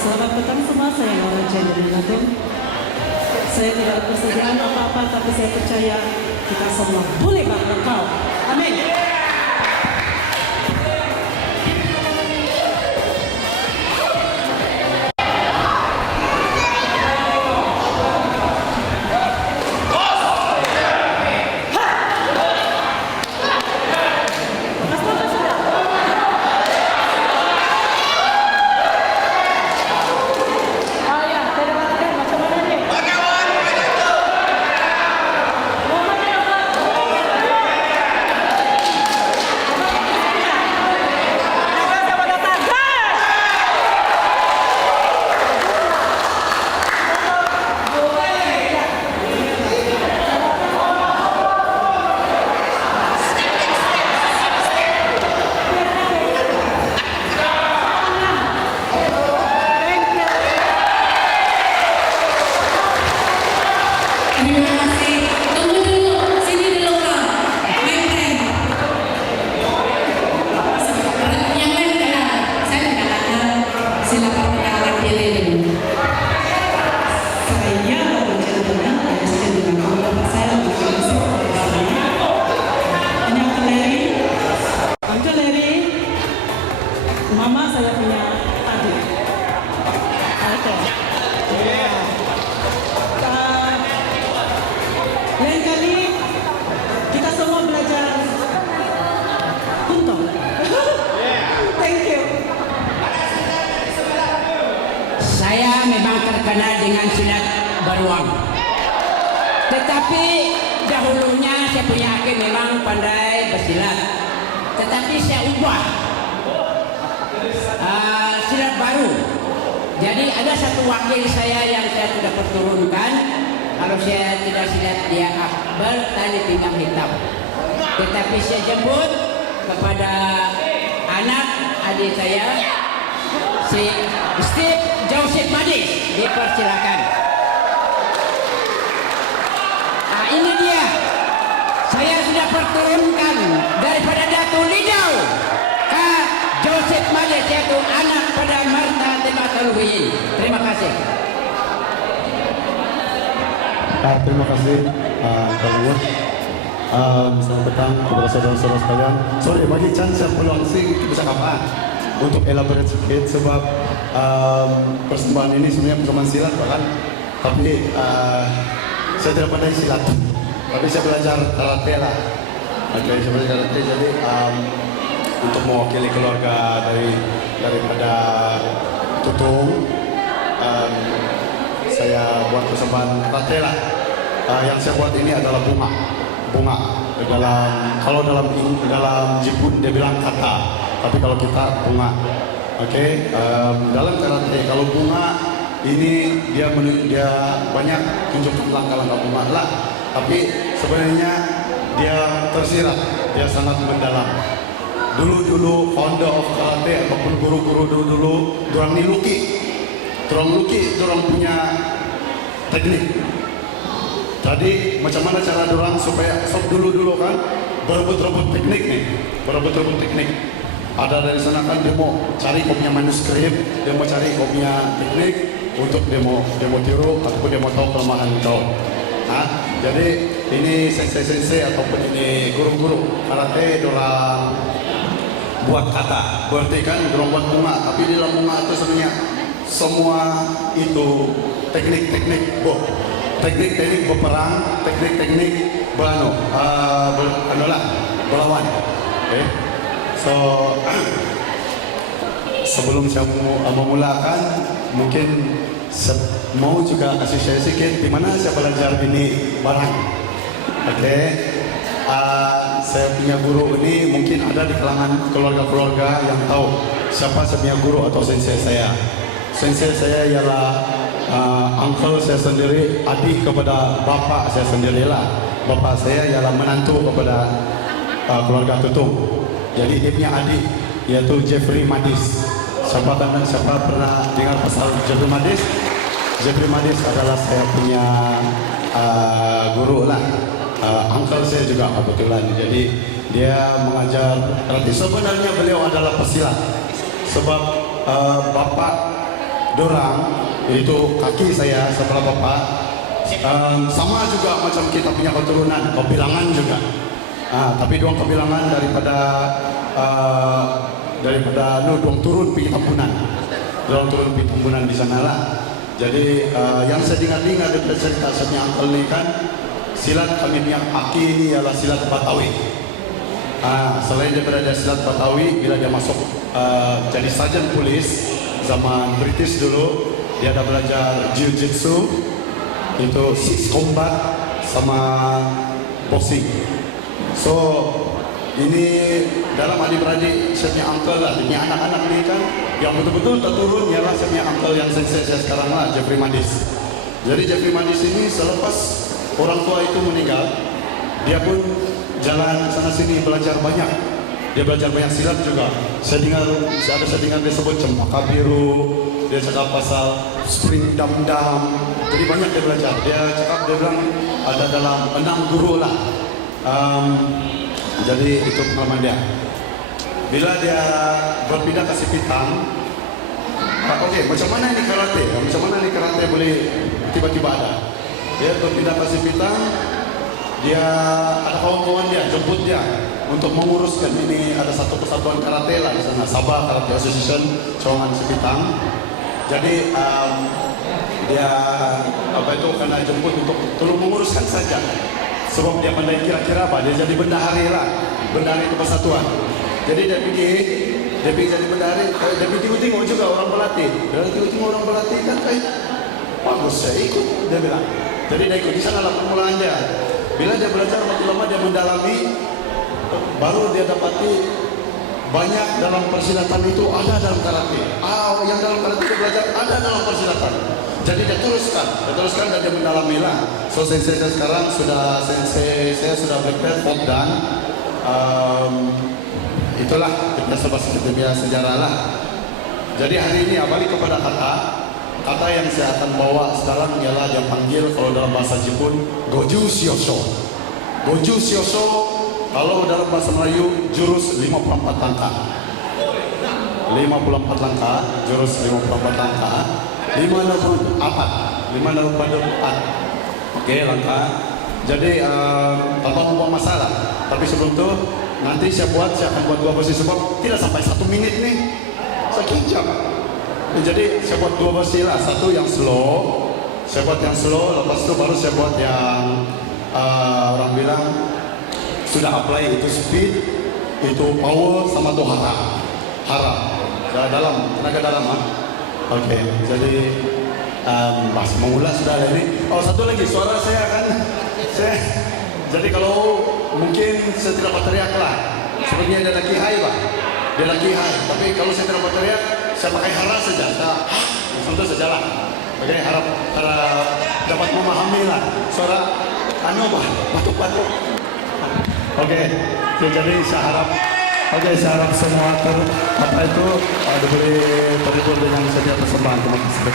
Selamat petang semua, saya Laura Chandra Latung. Saya tidak ada persediaan apa-apa, tapi saya percaya kita semua boleh berkembang. Amin. Mama saya punya adik. Oke. Lain kali kita semua belajar kunto. Thank you. Saya memang terkenal dengan silat beruang. Tetapi dahulunya saya punya adik memang pandai bersilat. Tetapi saya ubah silat baru. Jadi ada satu wakil saya yang saya sudah perturunkan. Kalau saya tidak silat dia akbar tali pinggang hitam. Tetapi saya jemput kepada anak adik saya si Steve Joseph Madis, dipersilakan. Ini dia. Saya sudah perturunkan daripada Datuk Lidau ke Joseph Madis, yaitu anak pada Marta Tematalui. Terima kasih. Terima kasih Kak Luhut. Selamat petang kepada saudara-saudara sekalian. Sorry, bagi chance saya peluang sih bisa kapan untuk elaborate sedikit sebab persembahan ini sebenarnya persembahan silat bahkan, tapi saya tidak pandai silat, tapi saya belajar karate lah. Oke, saya belajar karate, jadi untuk mewakili keluarga daripada Tutung, saya buat persembahan karate lah. Yang saya buat ini adalah bunga. Kalau dalam Jepun dia bilang kata, tapi kalau kita bunga. Oke, dalam karate kalau bunga ini dia banyak tunjukkan langkah-langkah bunga lah, tapi sebenarnya dia tersirat, dia sangat mendalam. Dulu founder of karate ataupun guru-guru dulu dorang luki, dorang punya teknik. Jadi macam mana cara dorang supaya dulu kan berebut teknik nih, Ada dari sana kan dia mau cari kau punya manuskrip, dia mau cari kau punya teknik untuk dia mau tiru ataupun dia mau tahu kelemahan kau. Jadi ini sensei ataupun ini guru-guru karate dorang buat kata, berarti kan dorang buat bunga, tapi di dalam bunga itu sebenarnya semua itu teknik-teknik berperang, teknik berlawan. Okay. So sebelum saya memulakan, mungkin mau juga kasih share sedikit di mana saya belajar ini barang. Oke. Saya punya guru ini mungkin ada di kalangan keluarga-keluarga yang tahu siapa saya punya guru atau sensei saya. Sensei saya ialah uncle saya sendiri, adik kepada bapak saya sendirilah. Bapak saya ialah menantu kepada keluarga Tutung. Jadi dia punya adik yaitu Jeffrey Madis. Siapa pernah dengar pasal Jeffrey Madis? Jeffrey Madis adalah saya punya guru lah. Uncle saya juga kebetulan. Jadi dia mengajar karate. Sebenarnya beliau adalah pesilat. Sebab bapak dorang itu kaki saya sebelah bapak sama juga macam kita punya keturunan kebilangan juga. Tapi doang kebilangan daripada doang turun pi tampunan. Doang turun pi tampunan di sana lah. Jadi yang saya dengar dari cerita saya uncle ni kan, silat kami punya kaki ini ialah silat Batawi. Selain daripada silat Batawi, bila dia masuk jadi sarjan polis zaman British dulu, dia ada belajar jiu-jitsu, itu six combat sama boxing. So ini dalam adik-beradik saya punya uncle lah, punya anak-anak ni kan yang betul-betul terturun ialah saya punya uncle yang sensei saya sekarang lah, Jeffrey Mandis. Jadi Jeffrey Mandis ini selepas orang tua itu meninggal, dia pun jalan sana sini belajar banyak. Dia belajar banyak silat juga. Saya dengar dia sebut cempaka biru, dia cakap pasal spring dam-dam. Jadi banyak dia belajar. Dia bilang ada dalam 6 guru lah. Jadi itu pengalaman dia. Bila dia berpindah ke Sipitang, macam mana ini karate? Macam mana ini karate boleh tiba-tiba ada? Dia berpindah ke Sipitang, dia ada kawan-kawan dia jemput dia untuk menguruskan ini, ada satu persatuan karate lah di sana, Sabah Karate Association Cawangan Sipitang. Jadi dia kena jemput untuk tolong menguruskan saja, sebab dia pandai kira-kira apa, dia jadi bendahari lah, bendahari persatuan. Jadi dia pergi jadi bendahari, dia pergi tengok juga orang berlatih. Dia tengok orang berlatih kan bagus, saya ikut, dia bilang. Jadi dia ikut, di sana lah permulaan dia. Bila dia belajar makin lama, dia mendalami, baru dia dapati banyak dalam persilatan itu ada dalam karate. Yang dalam karate itu belajar ada dalam persilatan. Jadi dia teruskan dan dia mendalami lah. So sensei saya sekarang saya sudah black belt Pop Dan. Itulah kita sebagai sejarah lah. Jadi hari ini balik kepada kata yang saya akan bawa sekarang ialah yang panggil kalau dalam bahasa Jepun Goju Shiosho. Goju Shiosho kalau dalam bahasa Melayu jurus 54 langkah. 54 langkah, jurus 54 langkah. 564. Oke, langkah. Jadi tanpa membuat masalah. Tapi sebelum itu nanti saya akan buat 2 versi sebab tidak sampai 1 menit nih. Sekejap. Jadi saya buat 2 versi lah. Satu yang slow, saya buat yang slow. Lepas itu baru saya buat yang orang bilang sudah apply itu speed, itu power sama tuh harap. Dalam tenaga dalam Oke. Jadi pas mengulas sudah ada ini. Satu lagi suara saya kan. Jadi kalau mungkin saya tidak berteriak lah. Sepertinya dia lagi high Pak. Dia lagi high. Tapi kalau saya tidak berteriak, saya pakai harap saja. Contoh saja lah. Oke, harap dapat memahami lah suara batuk-batuk. Oke, jadi saya harap semua diberi terhibur dengan setiap persembahan. Terima kasih.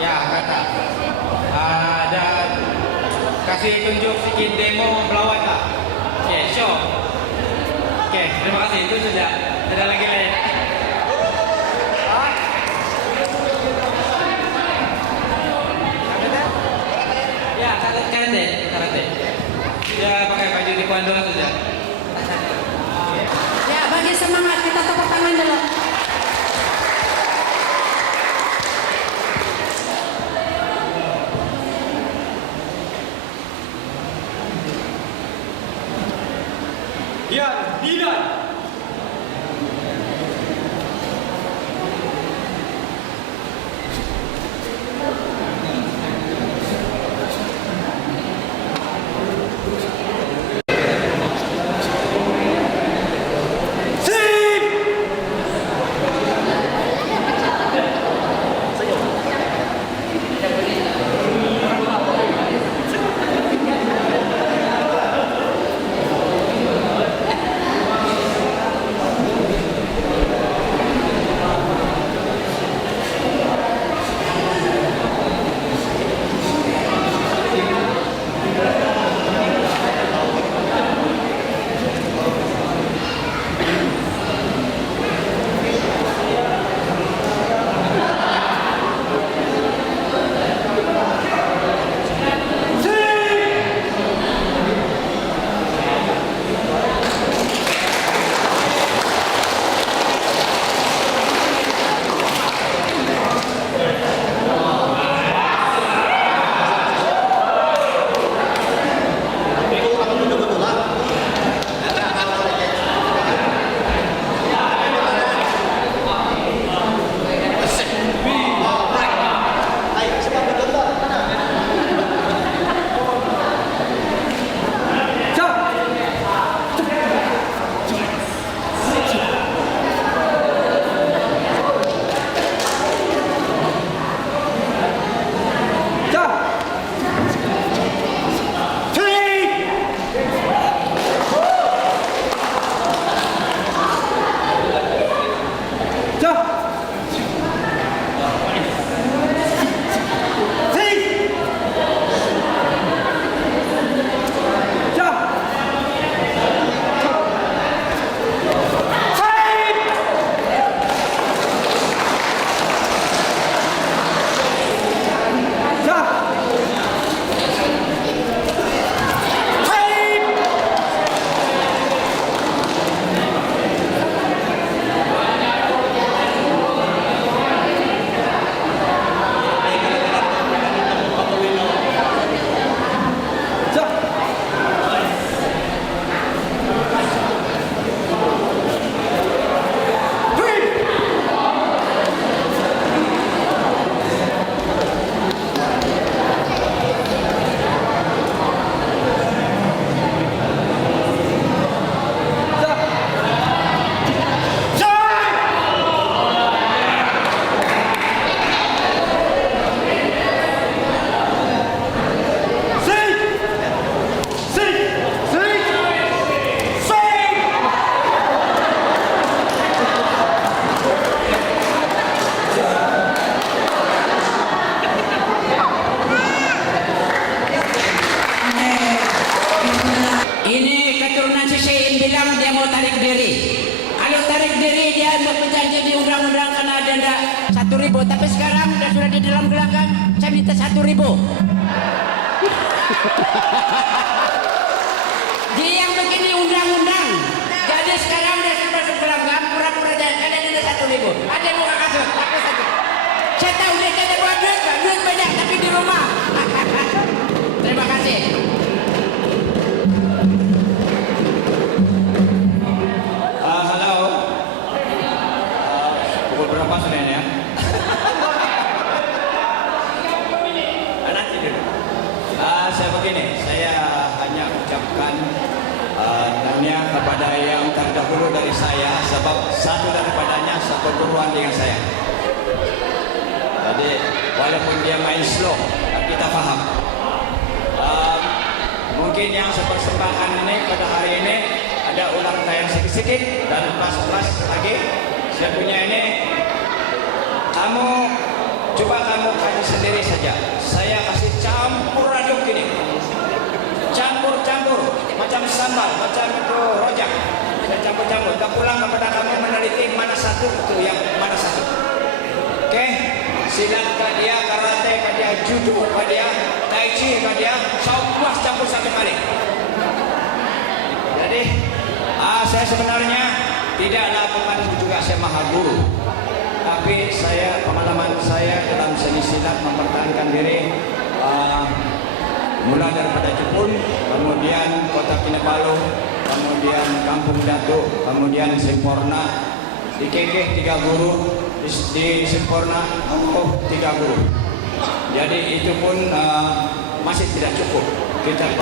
Ya, kata. Ada kasih tunjuk sedikit demo pelawat tak? Okey, show. Okey, terima kasih. Itu sudah. Tidak lagi lain. Ya, karate. Ya, pakai baju di taekwondo saja. Ya, bagi semangat kita tepuk tangan dulu. Dian, Dian. Tapi sekarang sudah di dalam gelanggang, saya minta 1.000. Dia yang begini undang-undang. Jadi sekarang dia sudah masuk gelanggang, pura-pura ada denda 1.000. Ada yang mau kasih, aku satu. Saya tahu dia ada buat duit banyak, tapi di rumah. Terima kasih. Halo. Pukul berapa Senin ya? Saya begini, saya hanya ucapkan tanya kepada yang terdahulu dari saya, sebab satu daripadanya satu turuan dengan saya. Jadi walaupun dia main slow, kita faham. Mungkin yang sepersembahan ini pada hari ini ada ulang tayang sedikit dan plus lagi. Saya punya ini, kamu Coba kamu kaji sendiri saja. Saya kasih campur aduk ini. Campur-campur. Macam sambal, macam itu rojak. Saya campur-campur. Tak pulang kepada kamu meneliti mana satu, itu yang mana satu. Oke? Silat ke dia, karate ke dia, judo ke dia, tai chi ke dia, semua campur satu kali. Jadi, saya sebenarnya tidaklah bukan juga saya mahal guru. Tapi saya, pengalaman saya dalam seni silat mempertahankan diri mula daripada Jepun, kemudian Kota Kinabalu, kemudian Kampung Datuk, kemudian Sempurna, di Kekeh 3 guru, di Sempurna 3 guru. Jadi itu pun masih tidak cukup. Kita